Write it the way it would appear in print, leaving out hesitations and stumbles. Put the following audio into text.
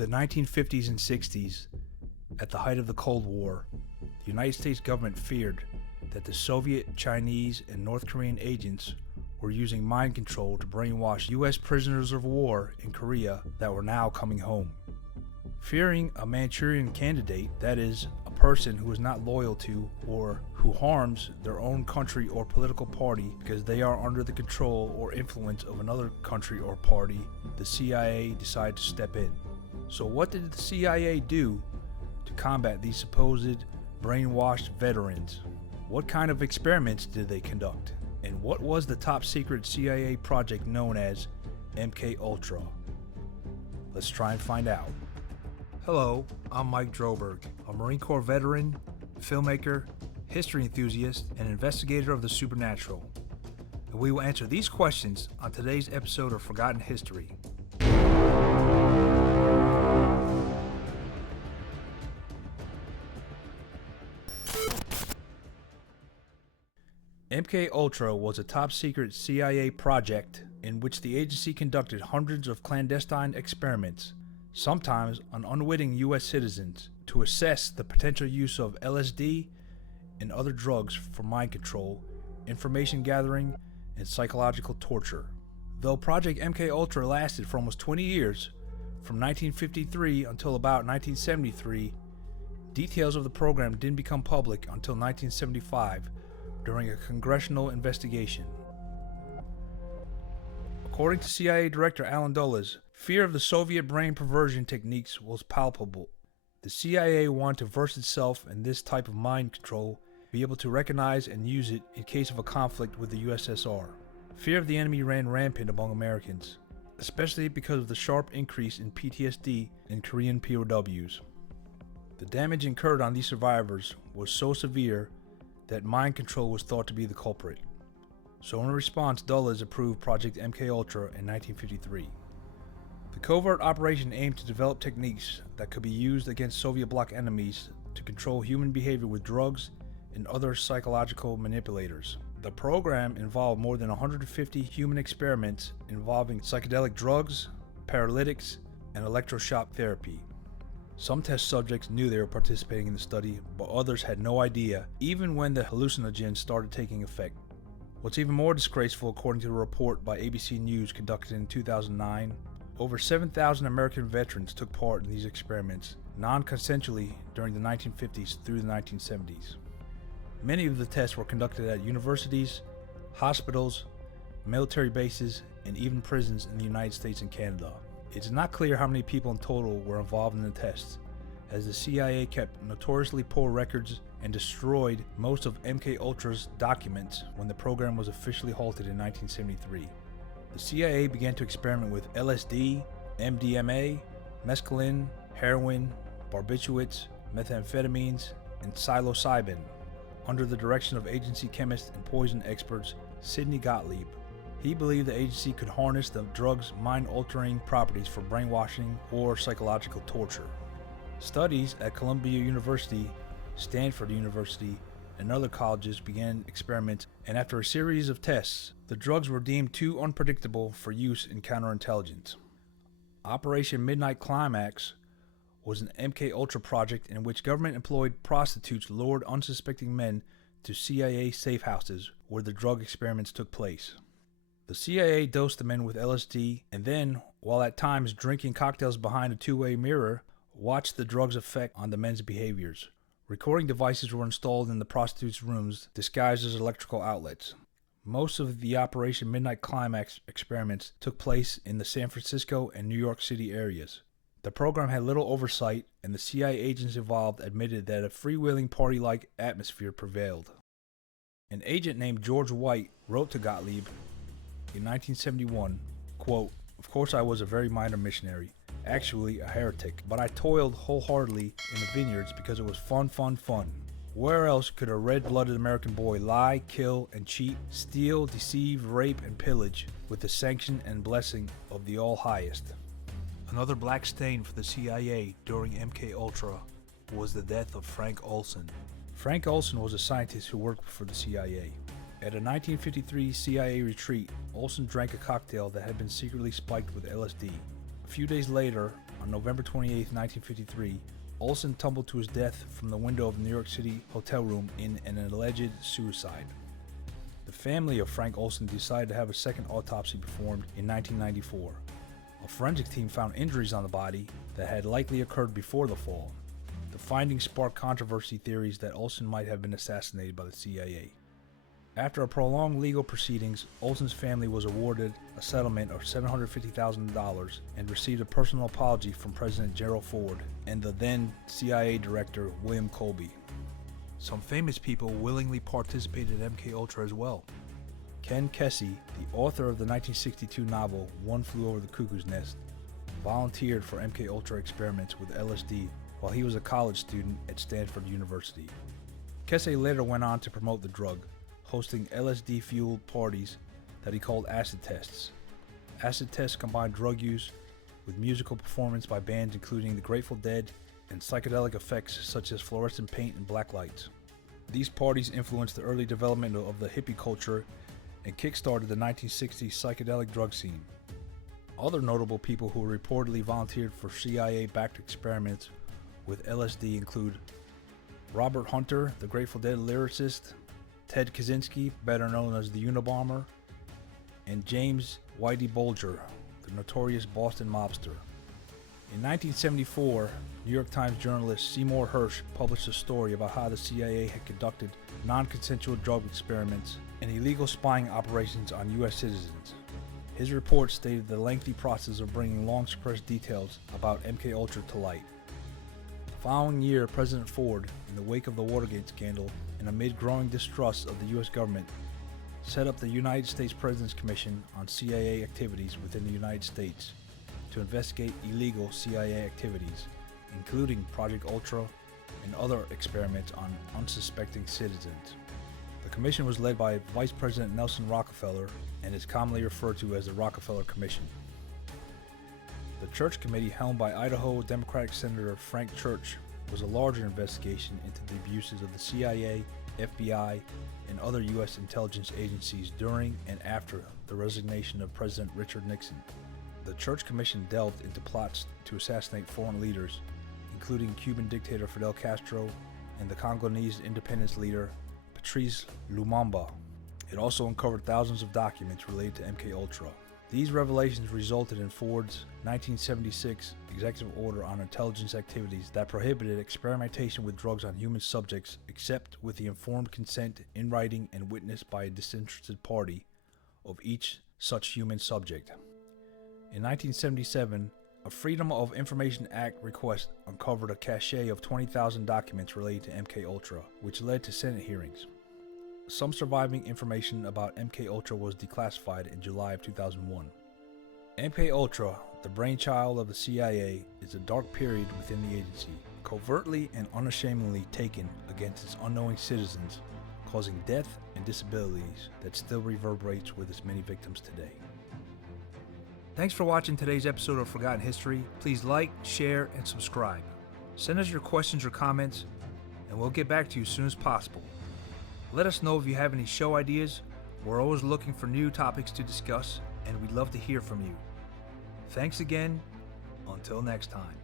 the 1950s and 60s, at the height of the Cold War, the United States government feared that the Soviet, Chinese, and North Korean agents were using mind control to brainwash U.S. prisoners of war in Korea that were now coming home. Fearing a Manchurian candidate, that is, a person who is not loyal to or who harms their own country or political party because they are under the control or influence of another country or party, the CIA decided to step in. So what did the CIA do to combat these supposed brainwashed veterans? What kind of experiments did they conduct? And what was the top secret CIA project known as MK-Ultra? Let's try and find out. Hello, I'm Mike Droberg, a Marine Corps veteran, filmmaker, history enthusiast, and investigator of the supernatural. And we will answer these questions on today's episode of Forgotten History. MK-Ultra was a top-secret CIA project in which the agency conducted hundreds of clandestine experiments, sometimes on unwitting U.S. citizens, to assess the potential use of LSD and other drugs for mind control, information gathering, and psychological torture. Though Project MK-Ultra lasted for almost 20 years, from 1953 until about 1973, details of the program didn't become public until 1975, during a congressional investigation. According to CIA Director Alan Dulles, fear of the Soviet brain perversion techniques was palpable. The CIA wanted to verse itself in this type of mind control, be able to recognize and use it in case of a conflict with the USSR. Fear of the enemy ran rampant among Americans, especially because of the sharp increase in PTSD in Korean POWs. The damage incurred on these survivors was so severe that mind control was thought to be the culprit. So in response, Dulles approved Project MK-Ultra in 1953. The covert operation aimed to develop techniques that could be used against Soviet bloc enemies to control human behavior with drugs and other psychological manipulators. The program involved more than 150 human experiments involving psychedelic drugs, paralytics, and electroshock therapy. Some test subjects knew they were participating in the study, but others had no idea, even when the hallucinogens started taking effect. What's even more disgraceful, according to a report by ABC News conducted in 2009, over 7,000 American veterans took part in these experiments, non-consensually during the 1950s through the 1970s. Many of the tests were conducted at universities, hospitals, military bases, and even prisons in the United States and Canada. It's not clear how many people in total were involved in the tests, as the CIA kept notoriously poor records and destroyed most of MK-Ultra's documents when the program was officially halted in 1973. The CIA began to experiment with LSD, MDMA, mescaline, heroin, barbiturates, methamphetamines, and psilocybin, under the direction of agency chemist and poison experts Sidney Gottlieb. He believed the agency could harness the drug's mind-altering properties for brainwashing or psychological torture. Studies at Columbia University, Stanford University, and other colleges began experiments, and after a series of tests, the drugs were deemed too unpredictable for use in counterintelligence. Operation Midnight Climax was an MK-Ultra project in which government-employed prostitutes lured unsuspecting men to CIA safe houses where the drug experiments took place. The CIA dosed the men with LSD and then, while at times drinking cocktails behind a two-way mirror, watched the drug's effect on the men's behaviors. Recording devices were installed in the prostitutes' rooms disguised as electrical outlets. Most of the Operation Midnight Climax experiments took place in the San Francisco and New York City areas. The program had little oversight, and the CIA agents involved admitted that a freewheeling party-like atmosphere prevailed. An agent named George White wrote to Gottlieb in 1971, quote, "Of course I was a very minor missionary, actually a heretic, but I toiled wholeheartedly in the vineyards because it was fun. Where else could a red-blooded American boy lie, kill, and cheat, steal, deceive, rape, and pillage with the sanction and blessing of the All-Highest?" Another black stain for the CIA during MK-Ultra was the death of Frank Olson. Frank Olson was a scientist who worked for the CIA. At a 1953 CIA retreat, Olson drank a cocktail that had been secretly spiked with LSD. A few days later, on November 28, 1953, Olson tumbled to his death from the window of the New York City hotel room in an alleged suicide. The family of Frank Olson decided to have a second autopsy performed in 1994. A forensic team found injuries on the body that had likely occurred before the fall. The findings sparked controversy theories that Olson might have been assassinated by the CIA. After a prolonged legal proceedings, Olson's family was awarded a settlement of $750,000 and received a personal apology from President Gerald Ford and the then CIA Director William Colby. Some famous people willingly participated in MKUltra as well. Ken Kesey, the author of the 1962 novel One Flew Over the Cuckoo's Nest, volunteered for MKUltra experiments with LSD while he was a college student at Stanford University. Kesey later went on to promote the drug, hosting LSD-fueled parties that he called acid tests. Acid tests combined drug use with musical performance by bands including the Grateful Dead and psychedelic effects such as fluorescent paint and black lights. These parties influenced the early development of the hippie culture and kickstarted the 1960s psychedelic drug scene. Other notable people who reportedly volunteered for CIA-backed experiments with LSD include Robert Hunter, the Grateful Dead lyricist, Ted Kaczynski, better known as the Unabomber, and James Whitey Bulger, the notorious Boston mobster. In 1974, New York Times journalist Seymour Hersh published a story about how the CIA had conducted non-consensual drug experiments and illegal spying operations on U.S. citizens. His report stated the lengthy process of bringing long-suppressed details about MKUltra to light. The following year, President Ford, in the wake of the Watergate scandal and amid growing distrust of the U.S. government, set up the United States President's Commission on CIA Activities within the United States to investigate illegal CIA activities, including Project Ultra and other experiments on unsuspecting citizens. The commission was led by Vice President Nelson Rockefeller and is commonly referred to as the Rockefeller Commission. The Church Committee, helmed by Idaho Democratic Senator Frank Church, was a larger investigation into the abuses of the CIA, FBI, and other U.S. intelligence agencies during and after the resignation of President Richard Nixon. The Church Commission delved into plots to assassinate foreign leaders, including Cuban dictator Fidel Castro and the Congolese independence leader Patrice Lumumba. It also uncovered thousands of documents related to MKUltra. These revelations resulted in Ford's 1976 executive order on intelligence activities that prohibited experimentation with drugs on human subjects except with the informed consent in writing and witnessed by a disinterested party of each such human subject. In 1977, a Freedom of Information Act request uncovered a cache of 20,000 documents related to MKUltra, which led to Senate hearings. Some surviving information about MKUltra was declassified in July of 2001. MKUltra, the brainchild of the CIA, is a dark period within the agency, covertly and unashamedly taken against its unknowing citizens, causing death and disabilities that still reverberates with its many victims today. Thanks for watching today's episode of Forgotten History. Please like, share, and subscribe. Send us your questions or comments, and we'll get back to you as soon as possible. Let us know if you have any show ideas. We're always looking for new topics to discuss, and we'd love to hear from you. Thanks again. Until next time.